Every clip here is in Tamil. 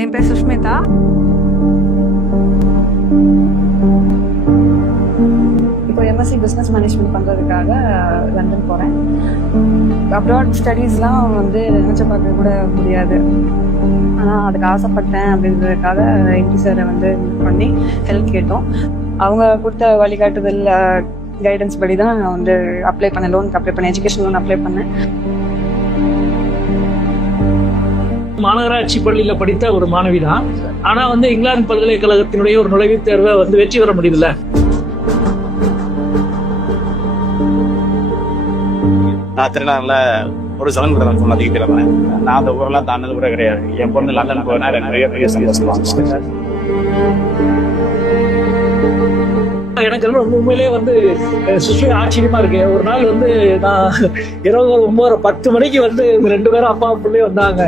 என் பேர் சுஷ்மிதா இப்போ எம்எஸ்சி பிஸ்னஸ் மேனேஜ்மெண்ட் பண்ணுறதுக்காக லண்டன் போகிறேன் அப்ராட் ஸ்டடீஸ்லாம் வந்து நினச்சி பார்க்க கூட முடியாது ஆனால் அதுக்கு ஆசைப்பட்டேன் அப்படின்றதுக்காக எம்டி சாரை வந்து பண்ணி ஹெல்ப் கேட்டோம் அவங்க கொடுத்த வழிகாட்டுதல் கைடன்ஸ் படி தான் நான் வந்து அப்ளை பண்ணேன் லோனுக்கு அப்ளை பண்ணேன் எஜுகேஷன் லோன் அப்ளை பண்ணேன் மாநகராட்சி பள்ளியில படித்த ஒரு மாணவி தான். ஆனா வந்து இங்கிலாந்து பல்கலைக்கழகத்தினுடைய ஒரு நுழைவுத் தேர்வை வந்து வெற்றி பெற முடியல நான் திருநாளில் ஒரு சலன் நான் அதிக பிறந்தேன் நான் அந்த ஊரெல்லாம் தாண்டது கூட கிடையாது. என் பொண்ணு லண்டன் போனா நிறைய பெரிய சந்தோஷம் எனக்கு ரொம்ப உண்மையிலேயே வந்து சுஷ்மி ஆச்சரியமா இருக்கு. ஒரு நாள் வந்து நான் இரவு ஒன்பது பத்து மணிக்கு வந்து ரெண்டு பேரும் அப்பா பிள்ளை வந்தாங்க.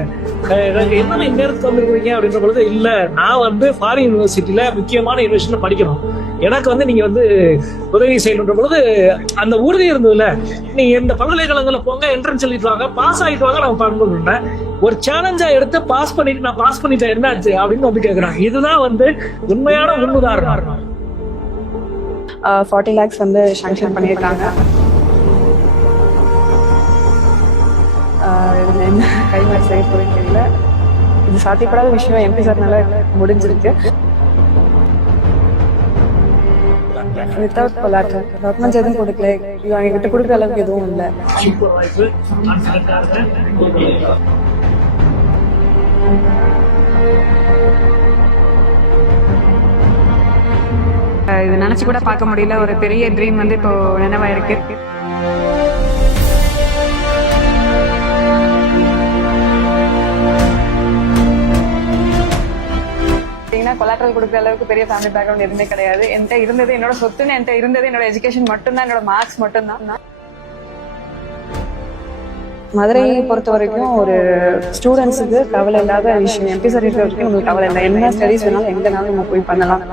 என்ன இந்நேரத்துக்கு வந்திருக்கீங்க அப்படின்ற பொழுது இல்ல நான் வந்து ஃபாரின் யூனிவர்சிட்டியில முக்கியமான யூனிவர்சிட்டியில படிக்கணும். எனக்கு வந்து நீங்க வந்து உதவி செய்யணுன்ற பொழுது அந்த உறுதி இருந்ததுல நீங்க இந்த பல்கலைக்கழகங்களை போங்க என்ட்ரன்ஸ் எழுதிட்டு வாங்க பாஸ் ஆகிட்டு வாங்க நான் பண்ணுறேன் ஒரு சேலஞ்சா எடுத்து பாஸ் பண்ணிட்டு நான் பாஸ் பண்ணிட்டேன் என்னாச்சு அப்படின்னு வந்து கேக்குறாங்க. இதுதான் வந்து உண்மையான முன்னுதாரணம். ஃபார்ட்டி லேக்ஸ் வந்து சாங்ஷன் பண்ணியிருக்காங்க. கைமாறி செய்ய போறேன்னு தெரியல. இது சாத்தியப்படாத விஷயம். எம்பி சார்னால முடிஞ்சிருக்கு. வித்தவுட் கொலாட்டர் டாக்குமெண்ட்ஸ் எதுவும் கொடுக்கல. இவங்க கிட்ட கொடுக்குற அளவுக்கு எதுவும் இல்லை. சூப்பர் வாய்ப்பு இது நினைச்சு கூட பார்க்க முடியல. ஒரு பெரிய ட்ரீம் வந்து இப்போ நினைவாயிருக்கு. பார்த்தீங்கன்னா கொலாட்ரல் கொடுக்குற அளவுக்கு பெரிய ஃபேமிலி பேக்ரவுண்ட் எதுவுமே கிடையாது. என்கிட்ட இருந்தது என்னோட சொத்துன்னு என்கிட்ட இருந்தது என்னோட எஜுகேஷன் மட்டும்தான் என்னோட மார்க்ஸ் மட்டும்தான். மதுரையை பொறுத்த வரைக்கும் ஒரு ஸ்டூடெண்ட்ஸுக்கு கவலை இல்லாத விஷயம். எம்பி சார் இருக்கிற வரைக்கும் உங்களுக்கு கவலை இல்லை. என்ன ஸ்டடிஸ் வேணாலும் எங்கனாலும் நம்ம போய் பண்ணலாம்.